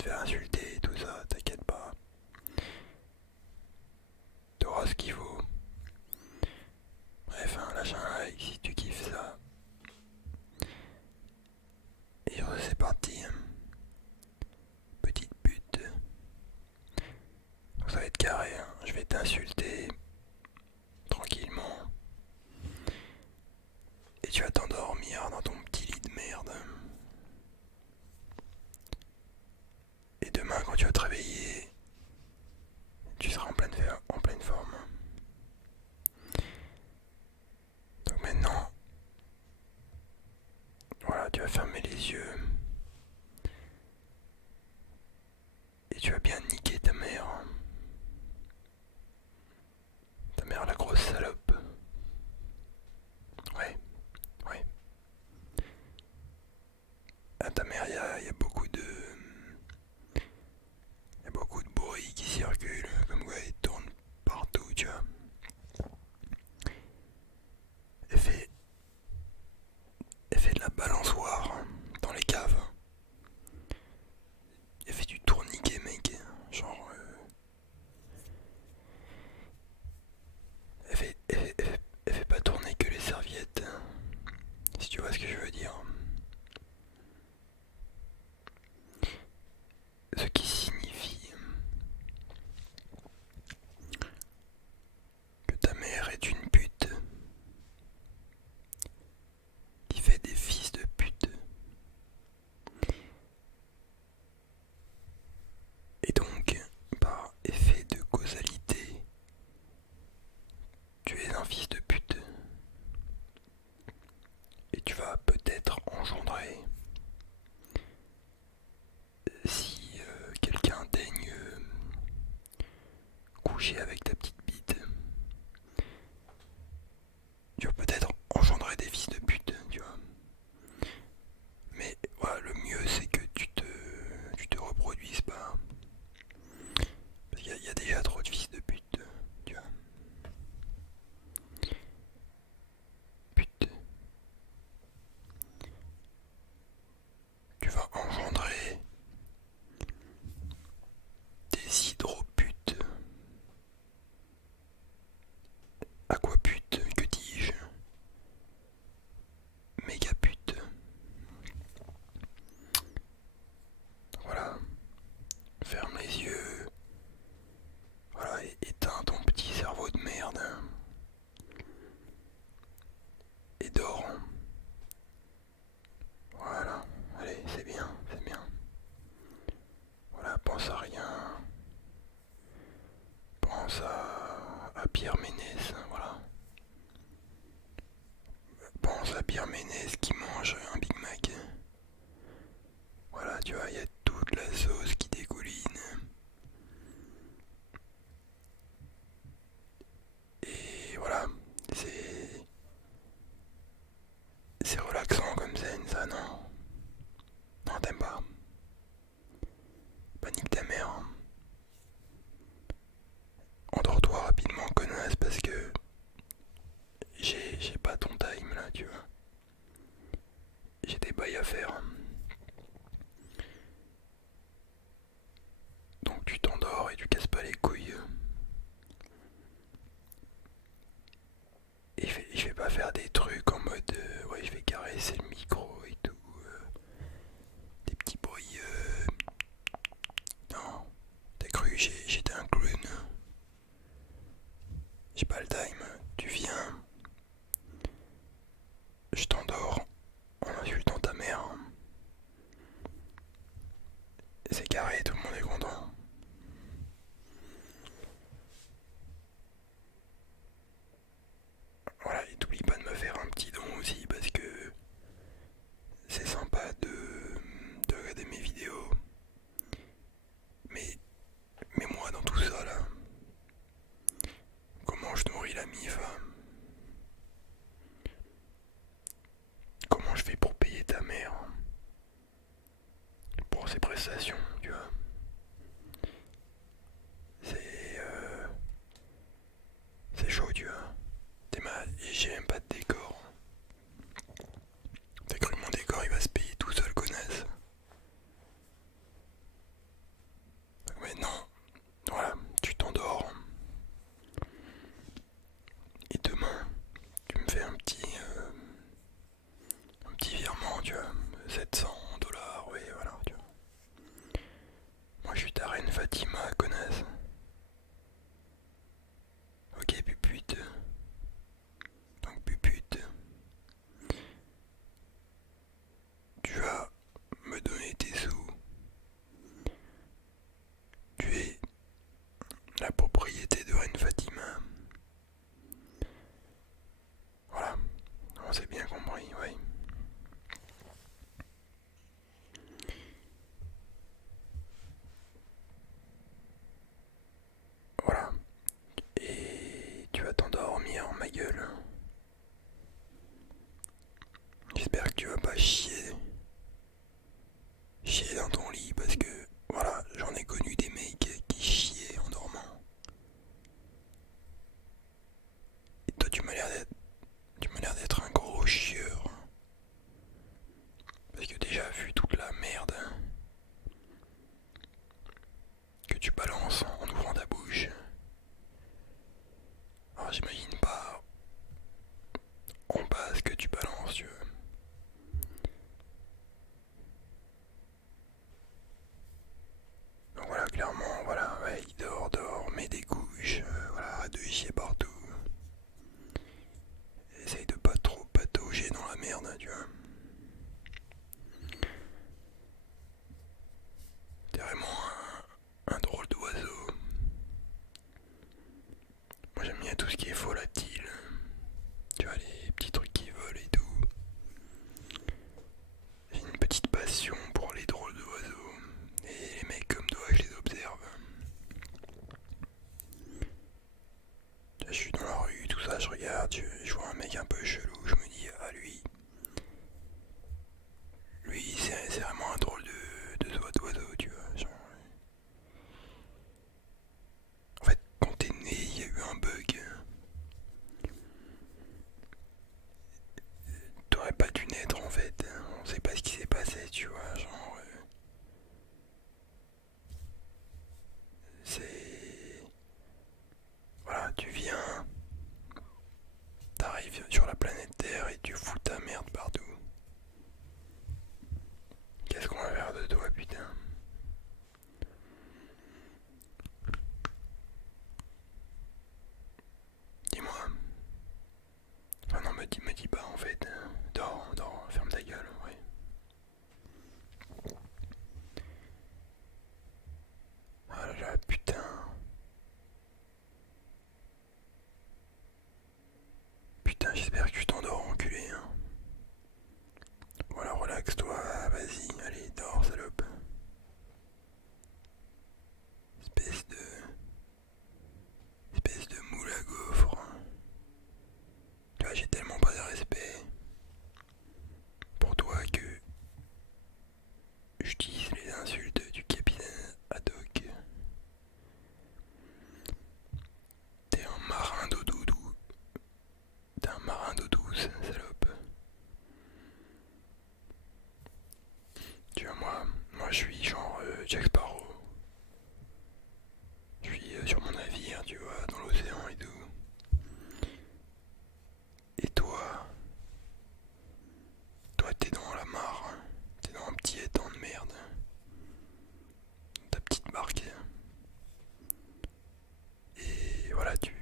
te faire insulter et tout ça, t'inquiète pas. T'auras ce qu'il faut. Bref, hein, lâche un like si tu kiffes ça. Et c'est parti. Petite pute. Ça va être carré, hein. Je vais t'insulter tranquillement. Et tu vas t'endormir dans ton petit lit de merde. Et demain quand tu vas te réveiller, tu seras en pleine forme. Donc maintenant, voilà, tu vas fermer les yeux. Et tu vas bien niquer ta mère. Ta mère la grosse salope. Ouais, ouais. À ta mère, il y a beaucoup de... Il y a beaucoup de bruit qui circule, comme quoi elle tourne partout, tu vois. Elle fait, elle fait de la balançoire dans les caves. Elle fait du tourniquet, mec. Genre, elle fait pas tourner que les serviettes. Si tu vois ce que je veux dire. Ce qui signifie que ta mère est une pute qui fait des fils de pute. Et donc, par effet de causalité, tu es un fils de pute. Et tu vas peut-être engendrer, si quelqu'un daigne coucher avec ta petite bite, tu vas peut-être engendrer des fils de pute, tu vois. Mais voilà, le mieux c'est que tu te reproduises pas. Parce qu'il y a déjà trop de fils de pute, tu vois. Pute. Tu vas engendrer des hydroputes. Aquapute, que dis-je? Mégapute. Voilà, ferme les yeux. Voilà, et éteins ton petit cerveau de merde. Et dors. Voilà, allez, c'est bien, c'est bien. Voilà, pense à rien. Pense à Pierre Ménès, voilà. Pense à Pierre Ménès qui mange un Big Mac. Voilà, tu vois, il y a toute la sauce qui dégouline. Et voilà, c'est... C'est relaxant comme scène, ça, non? Non, t'aimes pas? Panique ta mère. Endors-toi rapidement, connasse, parce que j'ai pas ton time là, tu vois. J'ai des bails à faire. Donc tu t'endors et tu casses pas les couilles. Et je vais pas faire des trucs en mode ouais, je vais caresser le micro et tout. Des petits bruits. Non, t'as cru j'étais un clown. J'ai pas le time. Tu viens, je t'endors en insultant ta mère. C'est carré, tout le monde est content. Voilà, et t'oublies pas de me faire un petit don aussi parce que c'est sympa de regarder mes vidéos. Mais, mais moi dans tout ça là, comment je nourris la mif? Comment je fais pour payer ta mère pour ses prestations, tu vois? C'est c'est chaud, tu vois. J'ai même pas de décor. T'as cru que mon décor il va se payer tout seul, connasse? je suis ta reine Fatima, connasse. Ok, pupute. Donc, pupute, tu vas me donner tes sous. Tu es la propriété de reine Fatima. Voilà, on s'est bien compris, oui. Voilà, et tu vas t'endormir, ma gueule. J'espère que tu vas pas chier dans ton lit parce que voilà, j'en ai connu des mecs qui chiaient en dormant. Et toi tu m'as l'air d'être un gros chieur. Parce que déjà vu toute la merde que tu balances en ouvrant ta bouche. Alors j'imagine pas en bas ce que tu balances, tu vois. Donc voilà, clairement, voilà, ouais, il dort, met des couches, voilà, arrête de chier partout. Essaye de pas trop patauger dans la merde, tu vois. T'es vraiment un drôle d'oiseau. Moi j'aime bien tout ce qui est volatile. Tu vois, les petits trucs qui volent et tout. J'ai une petite passion pour les drôles d'oiseaux. Et les mecs comme toi, je les observe. Je suis dans la rue, tout ça, je regarde, je vois un mec un peu chelou, je me dis, ah lui c'est vraiment un drôle d'oiseau, tu vois. Genre, en fait, quand t'es né, il y a eu un bug. T'aurais pas dû naître en fait. On sait pas ce qui s'est passé, tu vois. Genre, c'est. Voilà, tu viens, t'arrives sur la planète Terre et tu fous ta merde partout. Qu'est-ce qu'on va faire de toi, putain? Dis-moi. Enfin non, me dis pas en fait. Dors, ferme ta gueule, ouais. Ah là là, putain. Putain, j'espère que tu t'endors, enculé, hein. Voilà, relaxe-toi, vas-y, allez, dors, salope. Espèce de... Espèce de moule à gaufre. Tu vois, j'ai tellement pas de respect pour toi que j'utilise les insultes du capitaine Haddock. T'es un marin d'eau doudou. T'es un marin d'eau douce, salope. Tu vois, moi je suis genre Jack Sparrow. Je suis sur mon navire, tu vois, dans l'océan et tout. Et toi t'es dans la mare. T'es dans un petit étang de merde. Ta petite barque. Et voilà, tu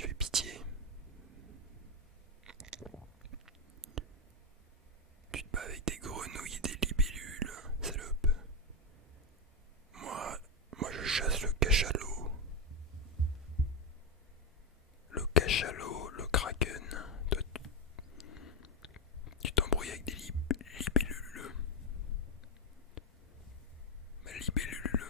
fais pitié. Tu te bats avec des grenouilles et des libellules, salope. Moi je chasse le cachalot. Le cachalot, le kraken. Toi, tu t'embrouilles avec des libellules. Ma libellule.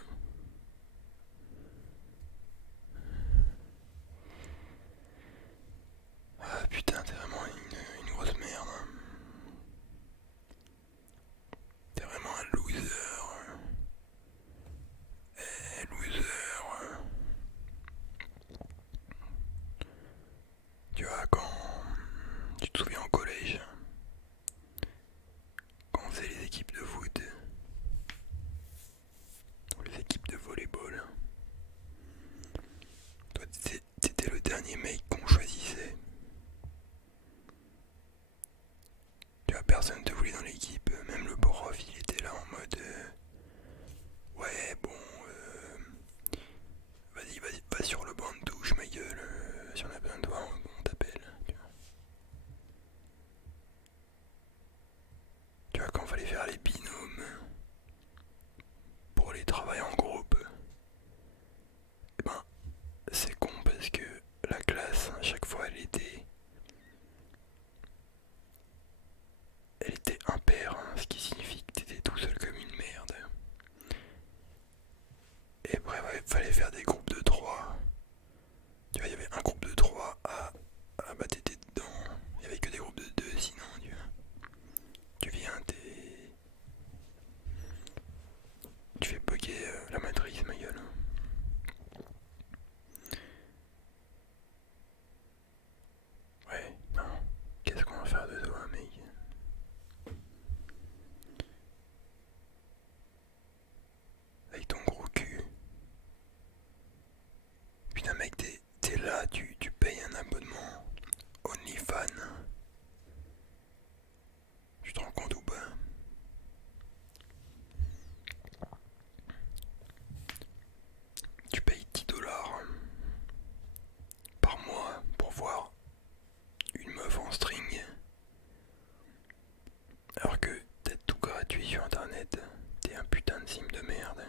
Ah putain, t'es vraiment une grosse merde. T'es vraiment un loser. Loser. Tu vois, quand tu te souviens au collège, quand on faisait les équipes de foot, les travails en groupe, eh ben c'est con parce que la classe, à chaque fois, elle était impaire, hein, ce qui signifie que t'étais tout seul comme une merde. Et après, ouais, fallait faire des groupes de 3. Tu vois, il y avait un groupe de 3 ah bah t'étais dedans. Il y avait que des groupes de 2 sinon, tu viens, tu fais bugger la matrice, ma gueule. Ouais, non. Qu'est-ce qu'on va faire de toi, mec? Avec ton gros cul. Putain, mec, t'es là, tu payes un abonnement OnlyFans. Tu te rends compte ou pas? Tu payes 10 $ par mois pour voir une meuf en string. Alors que t'as tout gratuit sur internet. T'es un putain de sim de merde.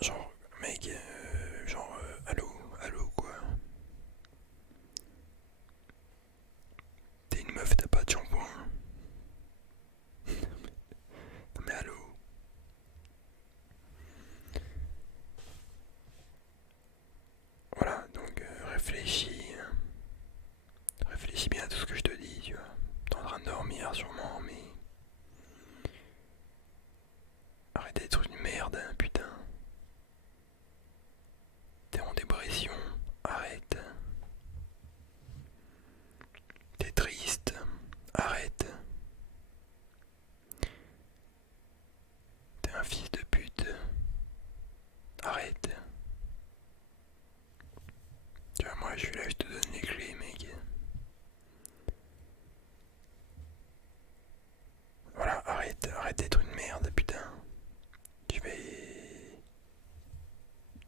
Genre, mec, allô, allô quoi. T'es une meuf, t'as pas de shampoing. Non mais allô. Voilà, donc réfléchis bien à tout ce que je te dis, tu vois. T'es en train de dormir sûrement, mais arrête d'être une merde, hein, putain. T'es en dépression, arrête. T'es triste, arrête. T'es un fils de pute, arrête. Tu vois, moi je suis là, je te donne les clés, mec. Voilà, arrête d'être une merde, putain. Je vais.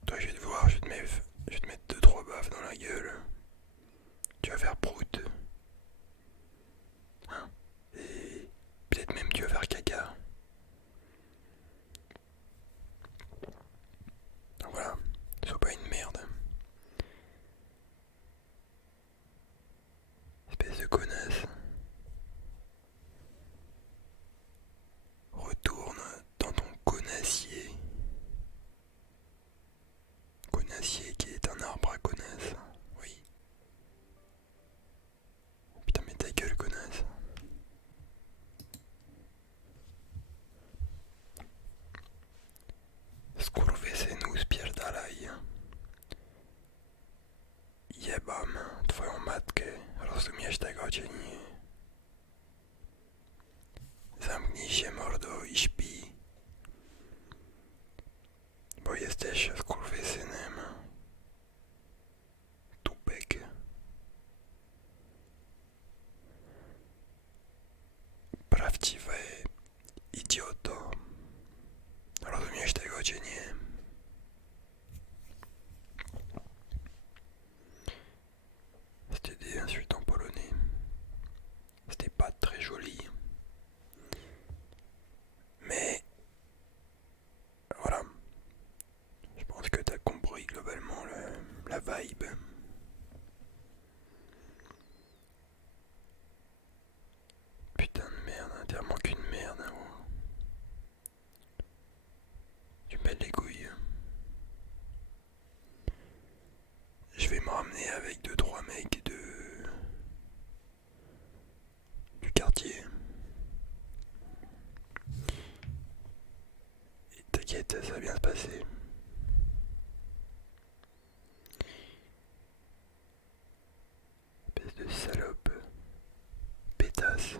Toi, je vais te voir, je vais te mettre 2-3 baffes dans la gueule. Tu vas faire prout. Hein. Et peut-être même tu vas faire caca. Donc voilà, sois pas une merde. Espèce de connasse. Retourne dans ton conassier. Conassier qui est un arbre à connasse. Oui. Putain, mais ta gueule, connasse. Skurwysynu spierdalaj. Jebam twoją matkę, rozumiesz tego czy nie? Zamknij się mordo i śpi, bo jesteś skurwysynem. Tupek. Prawdziwy idioto. Rozumiesz tego czy nie? C'était des insultes en polonais. C'était pas très joli. Mais voilà. Je pense que t'as compris globalement la vibe. Putain de merde, hein, t'es vraiment qu'une merde. Hein, gros. Tu me pètes les couilles. Je vais me ramener avec 2-3 mecs du quartier. Et t'inquiète, ça va bien se passer. Espèce de salope. Pétasse.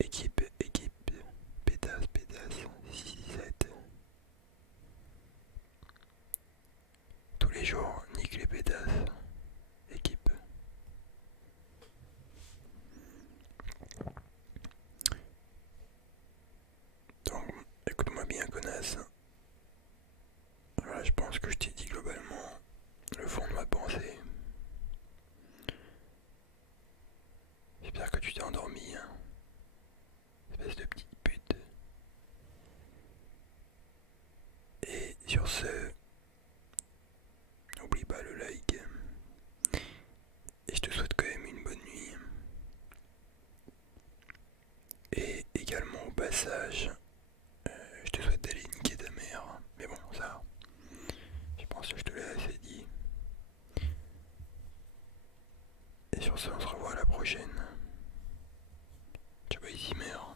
Équipe, pétasse, 6-7. Tous les jours, nique les pétasses. Équipe. Donc, message. Je te souhaite d'aller niquer ta mère. Mais bon, ça, je pense que je te l'ai assez dit. Et sur ce, on se revoit à la prochaine. Ciao, bye, mère.